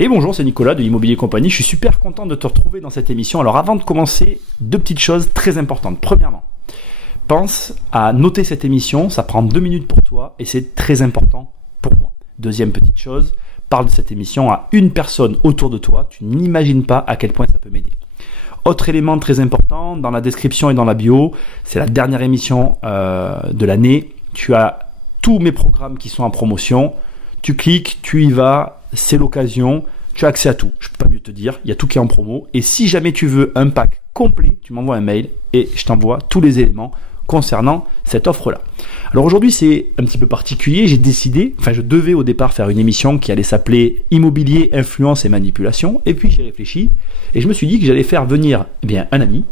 Et bonjour, c'est Nicolas de l'Immobilier Compagnie. Je suis super content de te retrouver dans cette émission. Alors avant de commencer, deux petites choses très importantes. Premièrement, pense à noter cette émission. Ça prend 2 minutes pour toi et c'est très important pour moi. Deuxième petite chose, parle de cette émission à une personne autour de toi. Tu n'imagines pas à quel point ça peut m'aider. Autre élément très important, dans la description et dans la bio, c'est la dernière émission de l'année. Tu as tous mes programmes qui sont en promotion. Tu cliques, tu y vas. C'est l'occasion, tu as accès à tout. Je peux pas mieux te dire, il y a tout qui est en promo. Et si jamais tu veux un pack complet, tu m'envoies un mail et je t'envoie tous les éléments concernant cette offre-là. Alors aujourd'hui, c'est un petit peu particulier. J'ai décidé, je devais au départ faire une émission qui allait s'appeler Immobilier, influence et manipulation. Et puis j'ai réfléchi et je me suis dit que j'allais faire venir un ami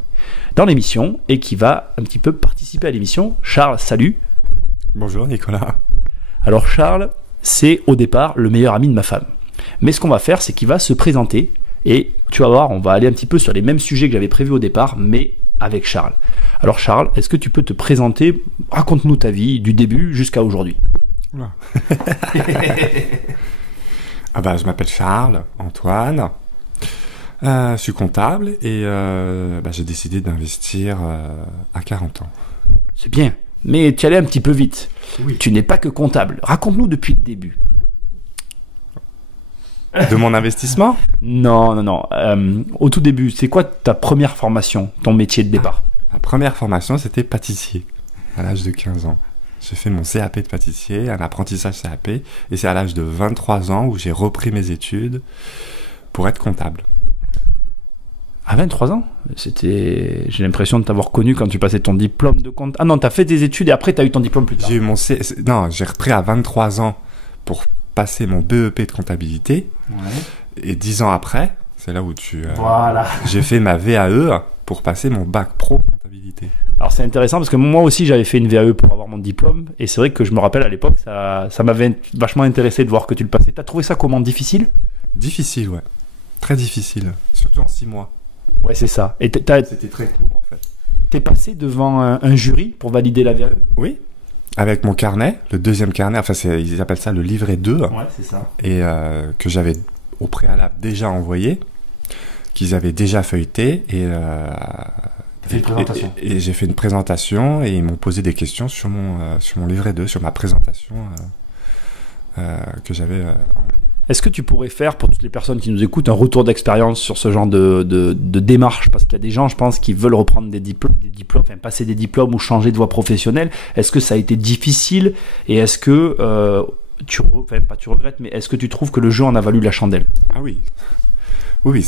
dans l'émission et qui va un petit peu participer à l'émission. Charles, salut. Bonjour Nicolas. Alors Charles, c'est au départ le meilleur ami de ma femme. Mais ce qu'on va faire, c'est qu'il va se présenter et tu vas voir, on va aller un petit peu sur les mêmes sujets que j'avais prévus au départ, mais avec Charles. Alors Charles, est-ce que tu peux te présenter? Raconte-nous ta vie du début jusqu'à aujourd'hui. Oula. Je m'appelle Charles Antoine. Je suis comptable et j'ai décidé d'investir à 40 ans. C'est bien, mais tu allais un petit peu vite. Oui. Tu n'es pas que comptable. Raconte-nous depuis le début. De mon investissement? Non. Au tout début, c'est quoi ta première formation, ton métier de départ? Ma première formation, c'était pâtissier, à l'âge de 15 ans. J'ai fait mon CAP de pâtissier, un apprentissage CAP, et c'est à l'âge de 23 ans où j'ai repris mes études pour être comptable. À 23 ans? J'ai l'impression de t'avoir connu quand tu passais ton diplôme de compte. Ah non, t'as fait des études et après t'as eu ton diplôme plus tard. J'ai repris à 23 ans pour passer mon BEP de comptabilité. Ouais. Et 10 ans après, c'est là où Voilà. j'ai fait ma VAE pour passer mon bac pro comptabilité. Alors c'est intéressant parce que moi aussi j'avais fait une VAE pour avoir mon diplôme et c'est vrai que je me rappelle à l'époque, ça m'avait vachement intéressé de voir que tu le passais. T'as trouvé ça comment? Difficile? Difficile, ouais. Très difficile. Surtout en 6 mois. Ouais, c'est ça. Et c'était très court en fait. T'es passé devant un jury pour valider la VAE? Oui. Avec mon carnet, le deuxième carnet, ils appellent ça le livret 2. Ouais, c'est ça. Et que j'avais au préalable déjà envoyé, qu'ils avaient déjà feuilleté. Et j'ai fait une présentation et ils m'ont posé des questions sur mon livret 2, sur ma présentation que j'avais envoyée. Est-ce que tu pourrais faire, pour toutes les personnes qui nous écoutent, un retour d'expérience sur ce genre de démarche? Parce qu'il y a des gens, je pense, qui veulent reprendre des diplômes, passer des diplômes ou changer de voie professionnelle. Est-ce que ça a été difficile? Et est-ce que, tu regrettes, mais est-ce que tu trouves que le jeu en a valu la chandelle? Ah oui. Oui,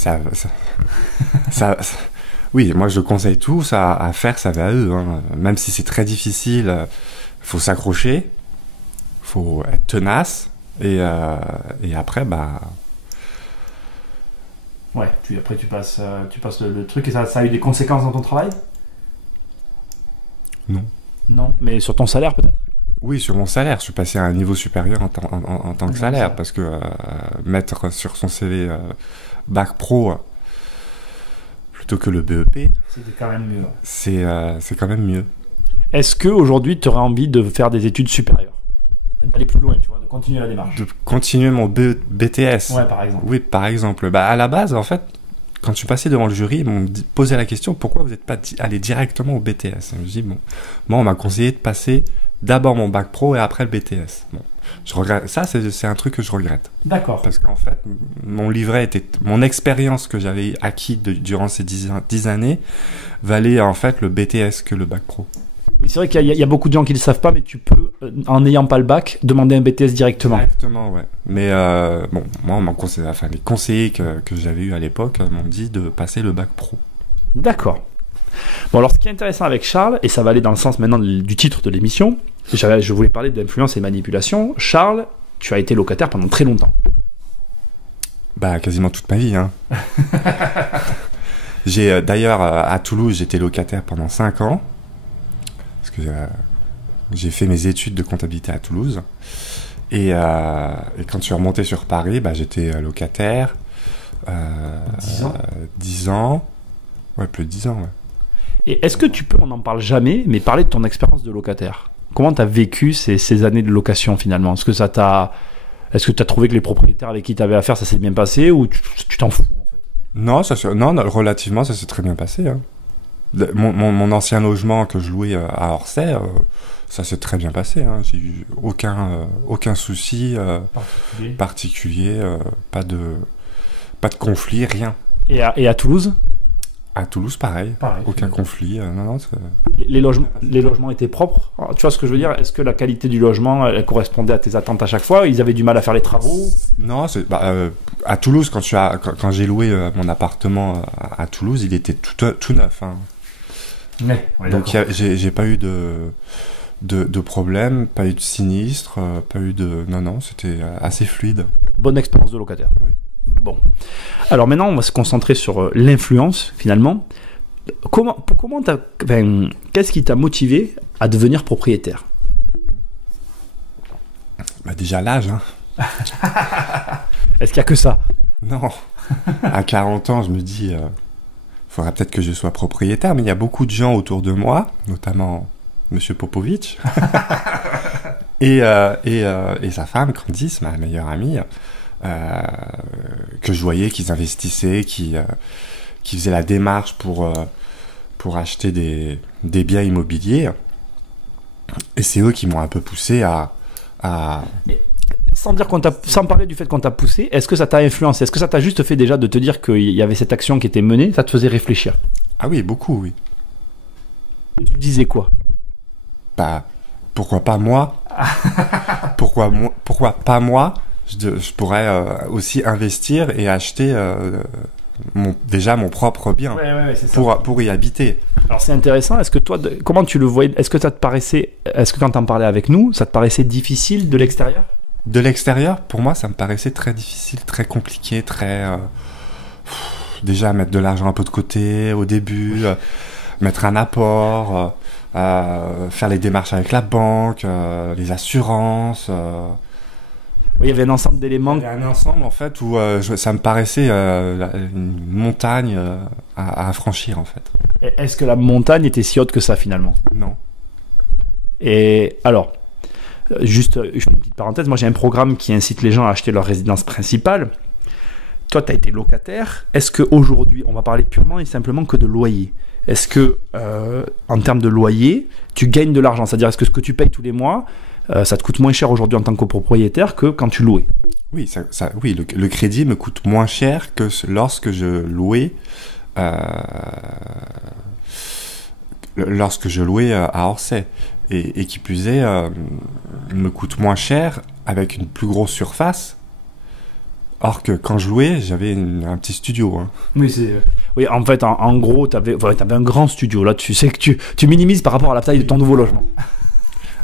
oui, moi je conseille tout ça à faire, ça va à eux. Hein. Même si c'est très difficile, faut s'accrocher, faut être tenace. Et après, Ouais, après tu passes le truc et ça a eu des conséquences dans ton travail? Non, mais sur ton salaire peut-être? Oui, sur mon salaire. Je suis passé à un niveau supérieur en tant que salaire parce que mettre sur son CV bac pro plutôt que le BEP, c'était quand même mieux. C'est quand même mieux. Est-ce qu'aujourd'hui tu aurais envie de faire des études supérieures? D'aller plus loin, tu vois, de continuer la démarche. De continuer mon BTS. Ouais, par exemple. Oui, par exemple. À la base, en fait, quand je suis passé devant le jury, ils m'ont posé la question, pourquoi vous n'êtes pas allé directement au BTS? Et je me dis, moi, on m'a conseillé de passer d'abord mon bac pro et après le BTS. Bon, je regrette. Ça, c'est un truc que je regrette. D'accord. Parce qu'en fait, mon expérience que j'avais acquis durant ces 10 années valait en fait le BTS que le bac pro. Oui, c'est vrai qu'il y a beaucoup de gens qui ne le savent pas, mais tu peux, en n'ayant pas le bac, demander un BTS directement. Directement, ouais. Mais moi, les conseillers que j'avais eu à l'époque m'ont dit de passer le bac pro. D'accord. Bon, alors ce qui est intéressant avec Charles, et ça va aller dans le sens maintenant du titre de l'émission, je voulais parler d'influence et manipulation. Charles, tu as été locataire pendant très longtemps. Quasiment toute ma vie, hein. D'ailleurs, à Toulouse, j'étais locataire pendant 5 ans. Parce que j'ai fait mes études de comptabilité à Toulouse. Et quand je suis remonté sur Paris, j'étais locataire. 10 ans 10 ans. Ouais, plus de 10 ans, ouais. Et est-ce que tu peux, on n'en parle jamais, mais parler de ton expérience de locataire? Comment tu as vécu ces années de location finalement? Est-ce que ça t'a Est-ce que tu as trouvé que les propriétaires avec qui tu avais affaire, ça s'est bien passé ou tu t'en fous en fait? Non, non, relativement, ça s'est très bien passé. Hein. Mon ancien logement que je louais à Orsay, ça s'est très bien passé. Hein. J'ai eu aucun souci particulier, pas de conflit, rien. Et à Toulouse? À Toulouse, pareil. Aucun conflit. Non, les logements étaient propres. Alors, tu vois ce que je veux dire? Est-ce que la qualité du logement, elle correspondait à tes attentes à chaque fois? Ils avaient du mal à faire les travaux? Non, à Toulouse, quand j'ai loué mon appartement à Toulouse, il était tout neuf. Hein. Donc j'ai pas eu de problème, pas eu de sinistre, pas eu de... Non, c'était assez fluide. Bonne expérience de locataire. Oui. Bon. Alors maintenant, on va se concentrer sur l'influence, finalement. Qu'est-ce qui t'a motivé à devenir propriétaire? Déjà l'âge. Hein. Est-ce qu'il n'y a que ça? Non. À 40 ans, je me dis... faudra peut-être que je sois propriétaire, mais il y a beaucoup de gens autour de moi, notamment Monsieur Popovic, et sa femme, Candice, ma meilleure amie, que je voyais qu'ils investissaient, qui faisaient la démarche pour acheter des biens immobiliers. Et c'est eux qui m'ont un peu poussé à... Sans parler du fait qu'on t'a poussé, est-ce que ça t'a influencé? Est-ce que ça t'a juste fait déjà de te dire qu'il y avait cette action qui était menée? Ça te faisait réfléchir? Ah oui, beaucoup, oui. Tu disais quoi? Pourquoi pas moi? Pourquoi pas moi? Je pourrais aussi investir et acheter mon propre bien c'est ça. pour y habiter. Alors c'est intéressant. Est-ce que toi, comment tu le voyais? Est-ce que quand t'en parlais avec nous, ça te paraissait difficile de l'extérieur? De l'extérieur, pour moi, ça me paraissait très difficile, très compliqué, déjà mettre de l'argent un peu de côté au début, mettre un apport, faire les démarches avec la banque, les assurances. Oui, il y avait un ensemble d'éléments. Il y avait un ensemble en fait où ça me paraissait une montagne à franchir en fait. Est-ce que la montagne était si haute que ça finalement? Non. Et alors, juste, je fais une petite parenthèse. Moi, j'ai un programme qui incite les gens à acheter leur résidence principale. Toi, tu as été locataire. Est-ce qu'aujourd'hui, on va parler purement et simplement que de loyer? Est-ce que, en termes de loyer, tu gagnes de l'argent? C'est-à-dire, est-ce que ce que tu payes tous les mois, ça te coûte moins cher aujourd'hui en tant que copropriétaire que quand tu louais? Oui, oui, le crédit me coûte moins cher que lorsque je louais, à Orsay. Et qui plus est, me coûte moins cher avec une plus grosse surface. Or que quand je louais, j'avais un petit studio. Hein. Oui, en fait, en gros, t'avais un grand studio. Là, tu sais que tu minimises par rapport à la taille de ton nouveau logement.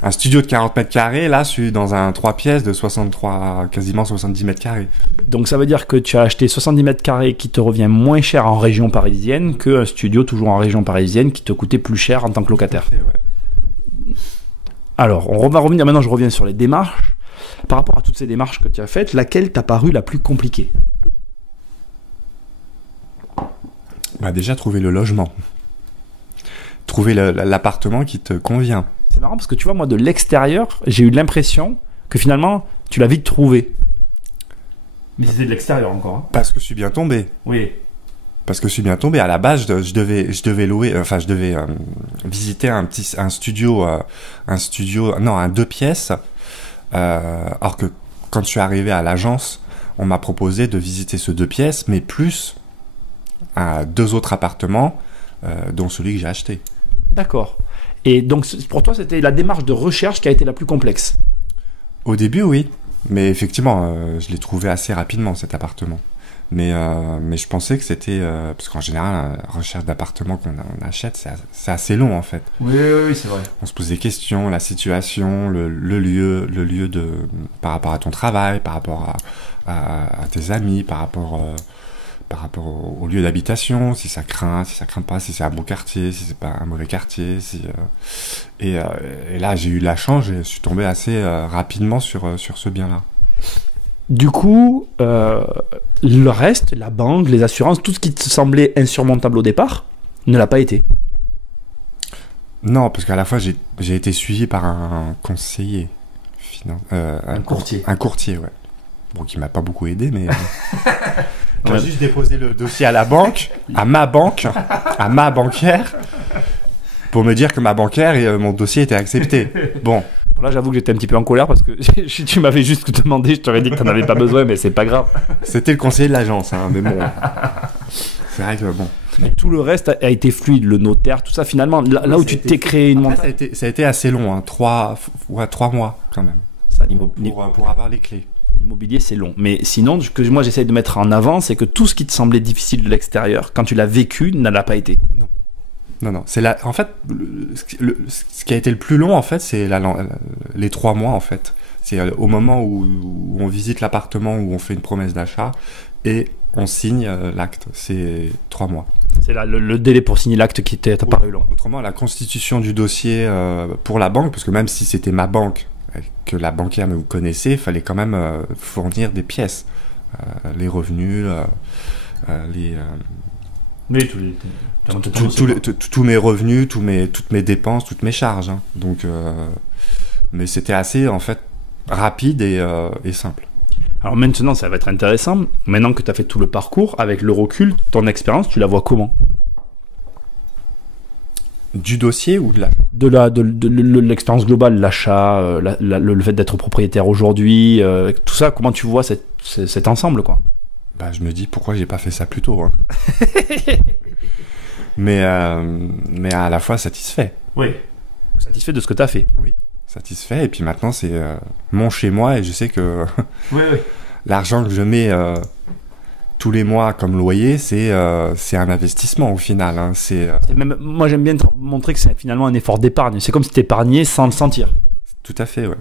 Un studio de 40 mètres carrés, là, je suis dans un 3 pièces de 63, quasiment 70 mètres carrés. Donc ça veut dire que tu as acheté 70 mètres carrés qui te revient moins cher en région parisienne qu'un studio toujours en région parisienne qui te coûtait plus cher en tant que locataire. Ouais. Alors, on va revenir maintenant, je reviens sur les démarches. Par rapport à toutes ces démarches que tu as faites, laquelle t'a paru la plus compliquée? Déjà, trouver le logement. Trouver l'appartement qui te convient. C'est marrant parce que tu vois, moi, de l'extérieur, j'ai eu l'impression que finalement, tu l'as vite trouvé. Mais c'était de l'extérieur encore. Hein. Parce que je suis bien tombé. Oui. Parce que je suis bien tombé. À la base, je devais louer, je devais visiter un studio, un 2 pièces. Or que quand je suis arrivé à l'agence, on m'a proposé de visiter ce 2 pièces, mais plus 2 autres appartements, dont celui que j'ai acheté. D'accord. Et donc, pour toi, c'était la démarche de recherche qui a été la plus complexe? Au début, oui. Mais effectivement, je l'ai trouvé assez rapidement, cet appartement. Mais je pensais que c'était... parce qu'en général, la recherche d'appartement qu'on achète, c'est assez long, en fait. Oui, c'est vrai. On se pose des questions, la situation, le lieu par rapport à ton travail, par rapport à tes amis, par rapport au lieu d'habitation, si ça craint pas, si c'est un bon quartier, si c'est pas un mauvais quartier, et là j'ai eu de la chance, je suis tombé assez rapidement sur ce bien-là. Du coup, le reste, la banque, les assurances, tout ce qui te semblait insurmontable au départ, ne l'a pas été. Non, parce qu'à la fois j'ai été suivi par un conseiller, un courtier. Un courtier, ouais. Bon, qui m'a pas beaucoup aidé, mais j'ai juste déposé le dossier à la banque, à ma banquière, pour me dire que ma banquière et mon dossier était accepté. Bon. Là, j'avoue que j'étais un petit peu en colère parce que tu m'avais juste demandé, je t'aurais dit que t'en avais pas besoin, mais c'est pas grave. C'était le conseiller de l'agence, hein, mais bon. C'est vrai que bon. Mais tout le reste a été fluide, le notaire, tout ça, finalement, là où tu t'es créé une montagne. Ça a été assez long, hein, 3 mois quand même. Ça, pour avoir les clés. L'immobilier, c'est long. Mais sinon, ce que moi j'essaye de mettre en avant, c'est que tout ce qui te semblait difficile de l'extérieur, quand tu l'as vécu, n'a l'a pas été. Non. C'est en fait, ce qui a été le plus long, en fait, c'est les 3 mois, en fait. C'est au moment où on visite l'appartement, où on fait une promesse d'achat et on signe l'acte. C'est 3 mois. C'est là le délai pour signer l'acte qui t'est apparu long. Autrement, la constitution du dossier pour la banque, parce que même si c'était ma banque, que la banquière me connaissait, il fallait quand même fournir des pièces. Les revenus, les... Oui, tous mes revenus, toutes mes dépenses, toutes mes charges. Hein. Donc, mais c'était assez, en fait, rapide et simple. Alors maintenant, ça va être intéressant. Maintenant que tu as fait tout le parcours, avec le recul, ton expérience, tu la vois comment ? Du dossier ou de l'achat ? De l'expérience globale, l'achat, le fait d'être propriétaire aujourd'hui, tout ça, comment tu vois cet ensemble, quoi ? Bah, je me dis pourquoi j'ai pas fait ça plus tôt. Hein. mais à la fois satisfait. Oui. Satisfait de ce que tu as fait. Oui. Satisfait. Et puis maintenant, c'est mon chez moi et je sais que l'argent que je mets tous les mois comme loyer, c'est un investissement au final. Hein. Même, moi, j'aime bien montrer que c'est finalement un effort d'épargne. C'est comme si tu épargnais sans le sentir. Tout à fait, ouais.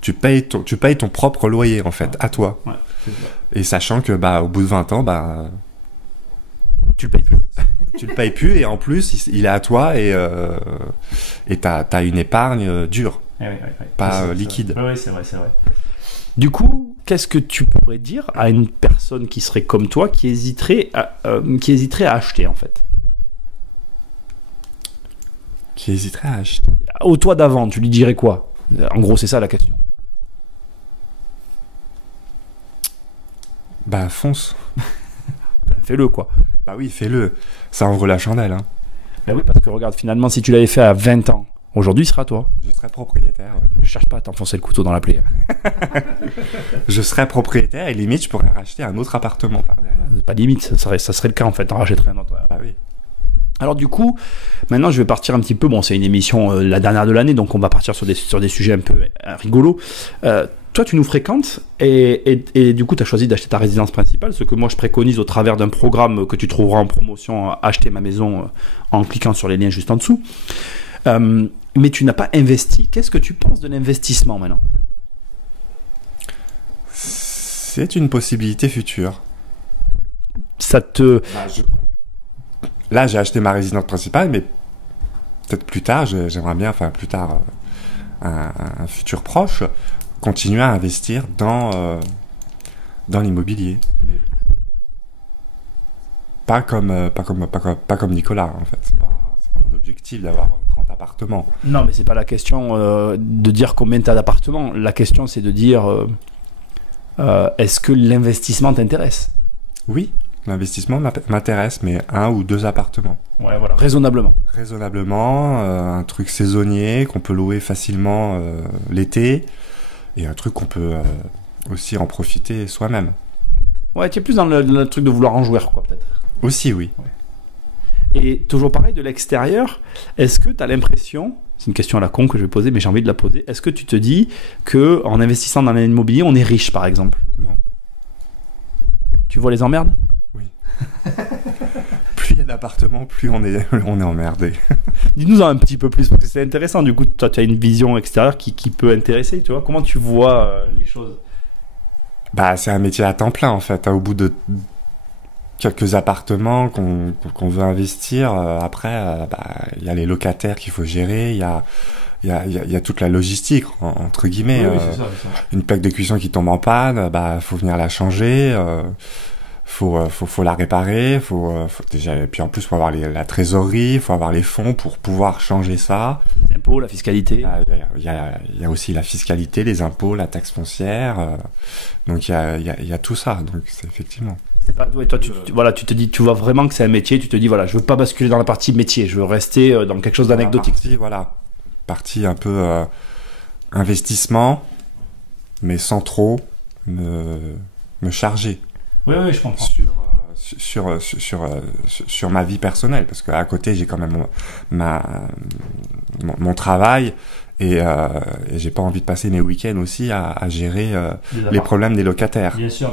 Tu payes ton propre loyer, en fait, à toi. Ouais. Et sachant que au bout de 20 ans, tu le payes plus. Tu le payes plus et en plus il est à toi et t'as une épargne dure, pas liquide. Oui, c'est vrai. Du coup, qu'est-ce que tu pourrais dire à une personne qui serait comme toi, qui hésiterait à acheter en fait ? Qui hésiterait à acheter ? Au toi d'avant, tu lui dirais quoi ? En gros, c'est ça la question. Fonce. Fais-le, quoi. Bah oui, fais-le. Ça ouvre la chandelle. Hein. Bah oui, parce que regarde, finalement, si tu l'avais fait à 20 ans, aujourd'hui, ce sera toi. Je serai propriétaire. Ouais. Je cherche pas à t'enfoncer le couteau dans la plaie. Je serai propriétaire et limite, je pourrais racheter un autre appartement par derrière. Pas limite, ça serait le cas, en fait. T'en rachèterais un autre. Bah oui. Alors du coup, maintenant je vais partir un petit peu, bon c'est une émission la dernière de l'année, donc on va partir sur des sujets un peu rigolos. Toi tu nous fréquentes et du coup tu as choisi d'acheter ta résidence principale, ce que moi je préconise au travers d'un programme que tu trouveras en promotion, Acheter ma maison, en cliquant sur les liens juste en dessous. Mais tu n'as pas investi. Qu'est-ce que tu penses de l'investissement maintenant ? C'est une possibilité future. Ça te... Là, j'ai acheté ma résidence principale, mais peut-être plus tard, j'aimerais bien, plus tard, un futur proche, continuer à investir dans l'immobilier. Pas comme Nicolas, en fait. C'est pas mon objectif d'avoir 30 appartements. Non, mais c'est pas la question de dire combien tu as d'appartements. La question, c'est de dire est-ce que l'investissement t'intéresse ? Oui. L'investissement m'intéresse, mais 1 ou 2 appartements. Ouais, voilà, raisonnablement. Raisonnablement, un truc saisonnier qu'on peut louer facilement l'été, et un truc qu'on peut aussi en profiter soi-même. Ouais, tu es plus dans le truc de vouloir en jouer, quoi, peut-être. Aussi, oui. Ouais. Et toujours pareil, de l'extérieur, est-ce que tu as l'impression, c'est une question à la con que je vais poser, mais j'ai envie de la poser, est-ce que tu te dis qu'en investissant dans l'immobilier, on est riche, par exemple ? Non. Tu vois les emmerdes ? Plus il y a d'appartements, plus on est emmerdé. Dis-nous un petit peu plus, parce que c'est intéressant. Du coup, toi, tu as une vision extérieure qui peut intéresser, tu vois. Comment tu vois les choses ? C'est un métier à temps plein, en fait. Au bout de quelques appartements qu'on veut investir, après, il y a les locataires qu'il faut gérer, il y a toute la logistique, entre guillemets. Oui, c'est ça. Une plaque de cuisson qui tombe en panne, faut venir la changer. faut la réparer, déjà, et puis en plus, faut avoir la trésorerie, faut avoir les fonds pour pouvoir changer ça. Les impôts, la fiscalité. Il y a aussi la fiscalité, les impôts, la taxe foncière. Donc il y a tout ça. Donc c'est effectivement. C'est pas, ouais, toi, voilà, tu te dis, tu vois vraiment que c'est un métier. Tu te dis, voilà, je veux pas basculer dans la partie métier. Je veux rester dans quelque chose d'anecdotique. Partie un peu investissement, mais sans trop me charger. Oui, je comprends. Sur ma vie personnelle, parce qu'à côté j'ai quand même mon travail et j'ai pas envie de passer mes week-ends aussi à gérer les problèmes des locataires. Bien sûr.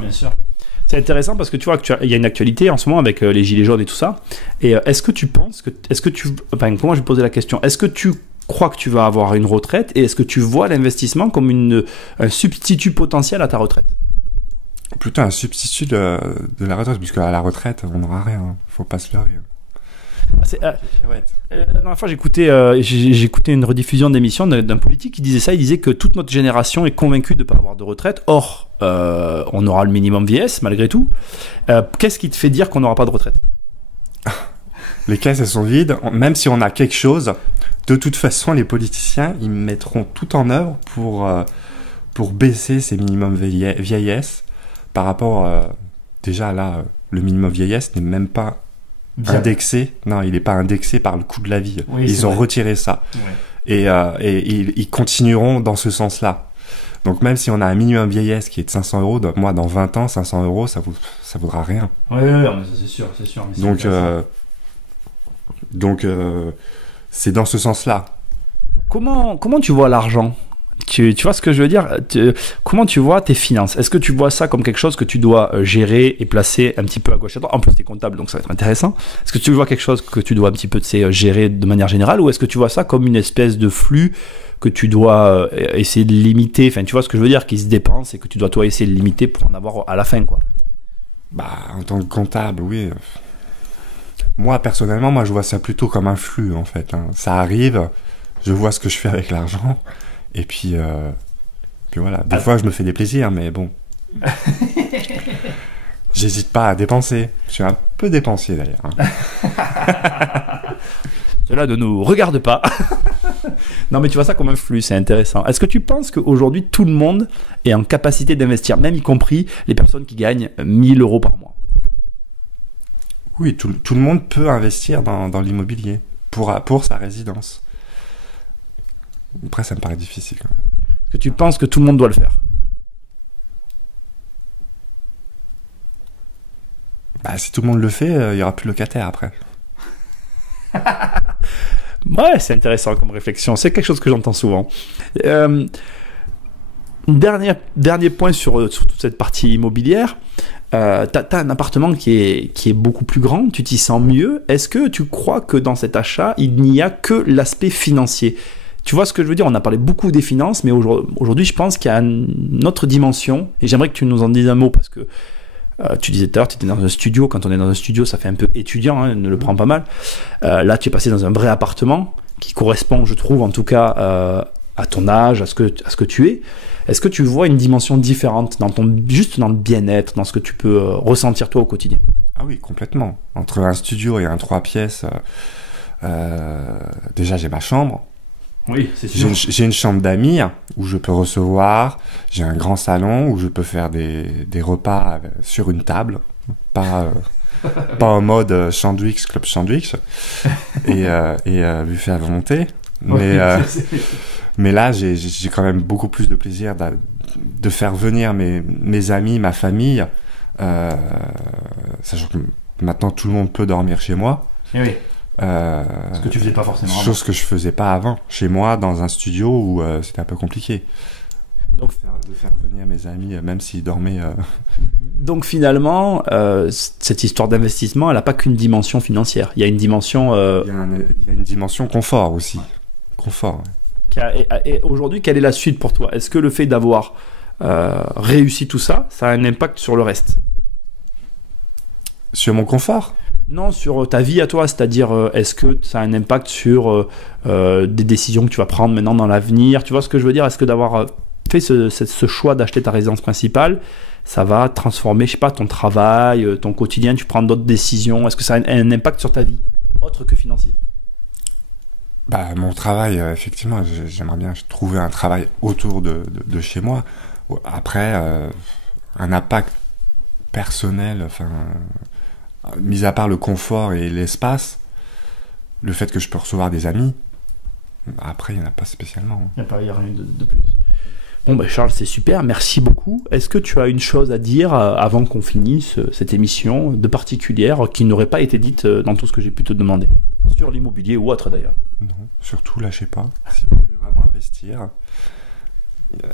C'est intéressant parce que tu vois qu'il y a une actualité en ce moment avec les gilets jaunes et tout ça. Et est-ce que tu penses comment je vais poser la question? Est-ce que tu crois que tu vas avoir une retraite et est-ce que tu vois l'investissement comme un substitut potentiel à ta retraite? Plutôt un substitut de la retraite, puisque à la retraite, on n'aura rien. Faut pas se leurrer. La dernière fois, j'écoutais une rediffusion d'émission d'un politique qui disait ça. Il disait que toute notre génération est convaincue de ne pas avoir de retraite. Or, on aura le minimum vieillesse malgré tout. Qu'est-ce qui te fait dire qu'on n'aura pas de retraite? Les caisses, elles sont vides. Même si on a quelque chose, de toute façon, les politiciens, ils mettront tout en œuvre pour baisser ces minimums vieillesse. Par rapport, déjà là, le minimum vieillesse n'est même pas indexé. Non, il n'est pas indexé par le coût de la vie. Oui, ils ont retiré ça. Ouais. Et ils continueront dans ce sens-là. Donc même si on a un minimum vieillesse qui est de 500 euros, moi dans 20 ans, 500 euros, ça vaudra rien. Oui, mais c'est sûr. Donc c'est dans ce sens-là. Comment tu vois l'argent ? Tu vois ce que je veux dire? Comment tu vois tes finances? Est-ce que tu vois ça comme quelque chose que tu dois gérer et placer un petit peu à gauche et à droite? En plus, tu es comptable, donc ça va être intéressant. Est-ce que tu vois quelque chose que tu dois un petit peu gérer de manière générale, ou est-ce que tu vois ça comme une espèce de flux que tu dois essayer de limiter? Enfin, tu vois ce que je veux dire, qui se dépense et que tu dois toi essayer de limiter pour en avoir à la fin, quoi. En tant que comptable, oui. Moi, personnellement, je vois ça plutôt comme un flux, en fait. Ça arrive, je vois ce que je fais avec l'argent. Et puis voilà. Des fois, je me fais des plaisirs, mais bon. J'hésite pas à dépenser. Je suis un peu dépensier, d'ailleurs. Cela ne nous regarde pas. Non, mais tu vois ça comme un flux, c'est intéressant. Est-ce que tu penses qu'aujourd'hui, tout le monde est en capacité d'investir, même y compris les personnes qui gagnent 1 000 euros par mois? Oui, tout le monde peut investir dans l'immobilier pour sa résidence. Après, ça me paraît difficile. Quand même. Est-ce que tu penses que tout le monde doit le faire? Si tout le monde le fait, il n'y aura plus de locataires après. Ouais, c'est intéressant comme réflexion. C'est quelque chose que j'entends souvent. Dernier point sur toute cette partie immobilière. T'as un appartement qui est beaucoup plus grand, tu t'y sens mieux. Est-ce que tu crois que dans cet achat, il n'y a que l'aspect financier? Tu vois ce que je veux dire? On a parlé beaucoup des finances, mais aujourd'hui, je pense qu'il y a une autre dimension, et j'aimerais que tu nous en dises un mot, parce que tu disais tout à l'heure, tu étais dans un studio. Quand on est dans un studio, ça fait un peu étudiant, hein, ne le prends pas mal. Là, tu es passé dans un vrai appartement qui correspond, je trouve, en tout cas, à ton âge, à ce que tu es. Est-ce que tu vois une dimension différente juste dans le bien-être, dans ce que tu peux ressentir toi au quotidien? Ah oui, complètement. Entre un studio et un 3 pièces, déjà j'ai ma chambre. Oui, c'est sûr. J'ai une chambre d'amis où je peux recevoir. J'ai un grand salon où je peux faire des repas sur une table, pas en mode sandwich, club sandwich, et buffet à volonté. Mais là, j'ai quand même beaucoup plus de plaisir de faire venir mes amis, ma famille, sachant que maintenant tout le monde peut dormir chez moi. Oui. Ce que tu faisais pas forcément avant. Chose que je faisais pas avant, chez moi, dans un studio où c'était un peu compliqué. Donc, de faire venir mes amis, même s'ils dormaient... Donc finalement, cette histoire d'investissement, elle n'a pas qu'une dimension financière. Il y a une dimension... Il y a une dimension confort aussi. Ouais. Confort, ouais. Et aujourd'hui, quelle est la suite pour toi? Est-ce que le fait d'avoir réussi tout ça, ça a un impact sur le reste? Sur mon confort? Non, sur ta vie à toi, c'est-à-dire est-ce que ça a un impact sur des décisions que tu vas prendre maintenant dans l'avenir? Tu vois ce que je veux dire? Est-ce que d'avoir fais ce choix d'acheter ta résidence principale, ça va transformer, je sais pas, ton travail, ton quotidien, tu prends d'autres décisions. Est-ce que ça a un impact sur ta vie, autre que financier? Bah, mon travail, effectivement, j'aimerais bien trouver un travail autour de chez moi. Après, un impact personnel, enfin, mis à part le confort et l'espace, le fait que je peux recevoir des amis, après, il n'y en a pas spécialement. Il n'y a rien de plus. Bon, ben Charles, c'est super, merci beaucoup. Est-ce que tu as une chose à dire avant qu'on finisse cette émission de particulière qui n'aurait pas été dite dans tout ce que j'ai pu te demander? Sur l'immobilier ou autre d'ailleurs. Non, surtout lâchez pas. Si vous voulez vraiment investir,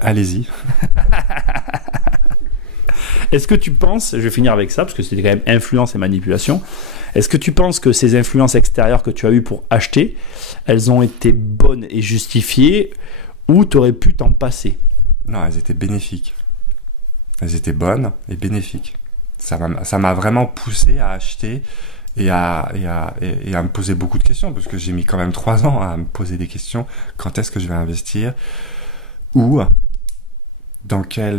allez-y. Est-ce que tu penses, je vais finir avec ça, parce que c'était quand même influence et manipulation, est-ce que tu penses que ces influences extérieures que tu as eues pour acheter, elles ont été bonnes et justifiées, ou tu aurais pu t'en passer? Non, elles étaient bénéfiques. Elles étaient bonnes et bénéfiques. Ça m'a vraiment poussé à acheter et à me poser beaucoup de questions, parce que j'ai mis quand même 3 ans à me poser des questions. Quand est-ce que je vais investir? Où? Dans quelles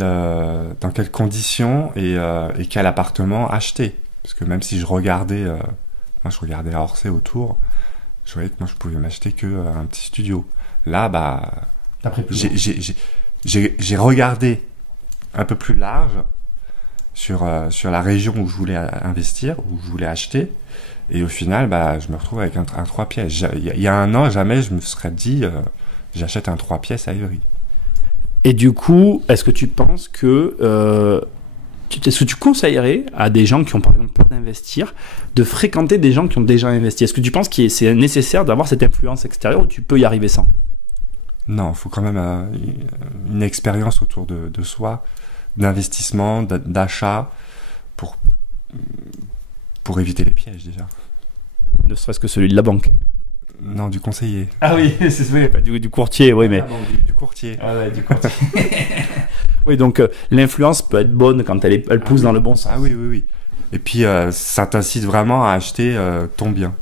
conditions et quel appartement acheter? Parce que même si je regardais, moi je regardais à Orsay autour, je voyais que moi je pouvais m'acheter que un petit studio. Là, bah, j'ai regardé un peu plus large sur la région où je voulais investir, où je voulais acheter, et au final, bah, je me retrouve avec un 3 pièces. Il y a un an, jamais je me serais dit, j'achète un 3 pièces à Ivry. Et du coup, est-ce que tu penses que est-ce que tu conseillerais à des gens qui ont par exemple peur d'investir de fréquenter des gens qui ont déjà investi? Est-ce que tu penses que c'est nécessaire d'avoir cette influence extérieure ou tu peux y arriver sans? Non, il faut quand même une expérience autour de soi, d'investissement, d'achat, pour éviter les pièges déjà. Ne serait-ce que celui de la banque. Non, du conseiller. Ah oui, c'est vrai, du courtier, oui, mais... Ah non, du courtier. Ah ouais, du courtier. Oui, donc l'influence peut être bonne quand elle pousse dans le bon sens. Ah oui, oui, oui. Et puis, ça t'incite vraiment à acheter ton bien.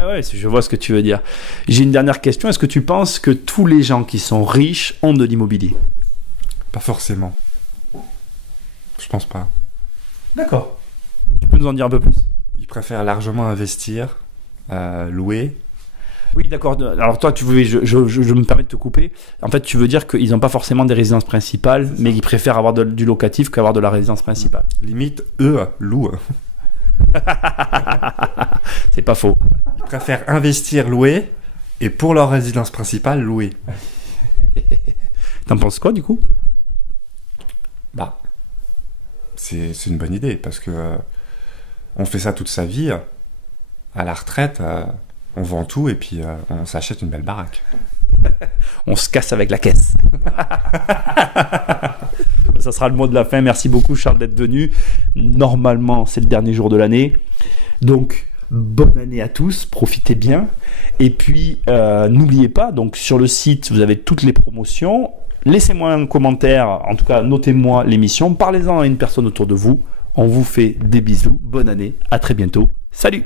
Ouais, je vois ce que tu veux dire. J'ai une dernière question. Est-ce que tu penses que tous les gens qui sont riches ont de l'immobilier? Pas forcément. Je pense pas. D'accord. Tu peux nous en dire un peu plus? Ils préfèrent largement investir, louer. Oui, d'accord. Alors toi, je me permets de te couper. En fait, tu veux dire qu'ils n'ont pas forcément des résidences principales, mais ils préfèrent avoir du locatif qu'avoir de la résidence principale. Limite, eux louent. C'est pas faux. Ils préfèrent investir, louer, et pour leur résidence principale, louer. T'en penses quoi du coup? Bah, c'est une bonne idée, parce que on fait ça toute sa vie. À la retraite, on vend tout et puis on s'achète une belle baraque. On se casse avec la caisse. Ça sera le mot de la fin. Merci beaucoup Charles d'être venu. Normalement, c'est le dernier jour de l'année. Donc, bonne année à tous. Profitez bien. Et puis, n'oubliez pas, donc sur le site, vous avez toutes les promotions. Laissez-moi un commentaire. En tout cas, notez-moi l'émission. Parlez-en à une personne autour de vous. On vous fait des bisous. Bonne année. À très bientôt. Salut!